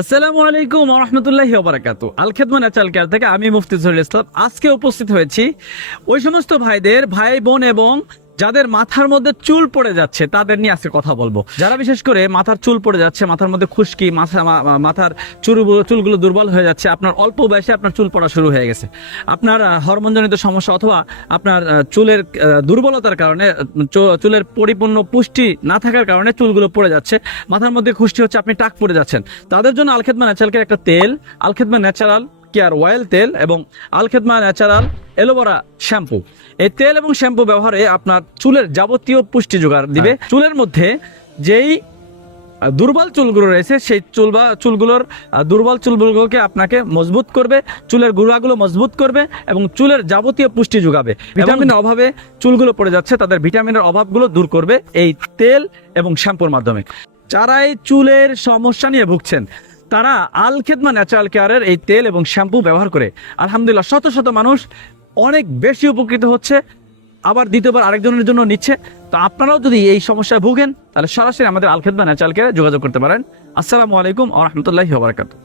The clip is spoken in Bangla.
আসসালামু আলাইকুম ওয়া রাহমাতুল্লাহি ওয়া বারাকাতুহু। আল খেদমা ন্যাচারাল কেয়ার থেকে আমি মুফতি জহুরুল ইসলাম আজকে উপস্থিত হয়েছি ওই সমস্ত ভাইদের, ভাই বোন এবং যাদের মাথার মধ্যে চুল পড়ে যাচ্ছে তাদের নিয়ে আজকে কথা বলবো। যারা বিশেষ করে মাথার চুল পড়ে যাচ্ছে, মাথার মধ্যে খুশকি, মাথার চুলগুলো দুর্বল হয়ে যাচ্ছে, আপনার অল্প বয়সে আপনার চুল পড়া শুরু হয়ে গেছে, আপনার হরমোনজনিত সমস্যা অথবা আপনার চুলের দুর্বলতার কারণে, চুলের পরিপূর্ণ পুষ্টি না থাকার কারণে চুলগুলো পড়ে যাচ্ছে, মাথার মধ্যে খুশকি হচ্ছে, আপনি টাক পড়ে যাচ্ছেন, তাদের জন্য আল খেদমা ন্যাচারাল কেয়ার একটা তেল, আল খেদমা ন্যাচারাল কেয়ার অয়েল তেল এবং আল খেদমা ন্যাচারাল এলোভেরা শ্যাম্পু। এই তেল এবং শ্যাম্পু ব্যবহারে আপনার চুলের যাবতীয় পুষ্টি জোগাড় দিবে। চুলের মধ্যে যেই দুর্বল চুলগুলো রয়েছে সেই দুর্বল চুলগুলোকে আপনাকে মজবুত করবে, চুলের গুঁড়াগুলো মজবুত করবে এবং চুলের যাবতীয় পুষ্টি যোগাবে। ভিটামিনের অভাবে চুলগুলো পড়ে যাচ্ছে, তাদের ভিটামিনের অভাবগুলো দূর করবে এই তেল এবং শ্যাম্পুর মাধ্যমে। যারা এই চুলের সমস্যা নিয়ে ভুগছেন তারা আল খেদমা ন্যাচারাল কেয়ারের এই তেল এবং শ্যাম্পু ব্যবহার করে আলহামদুলিল্লাহ শত শত মানুষ অনেক বেশি উপকৃত হচ্ছে, আবার দ্বিতীয়বার আরেকজনের জন্য নিচ্ছে। তো আপনারাও যদি এই সমস্যায় ভুগেন তাহলে সরাসরি আমাদের আল খেদমা ন্যাচারাল কেয়ারে যোগাযোগ করতে পারেন। আসসালামু আলাইকুম ওয়া রাহমাতুল্লাহি ওয়া বারাকাতুহু।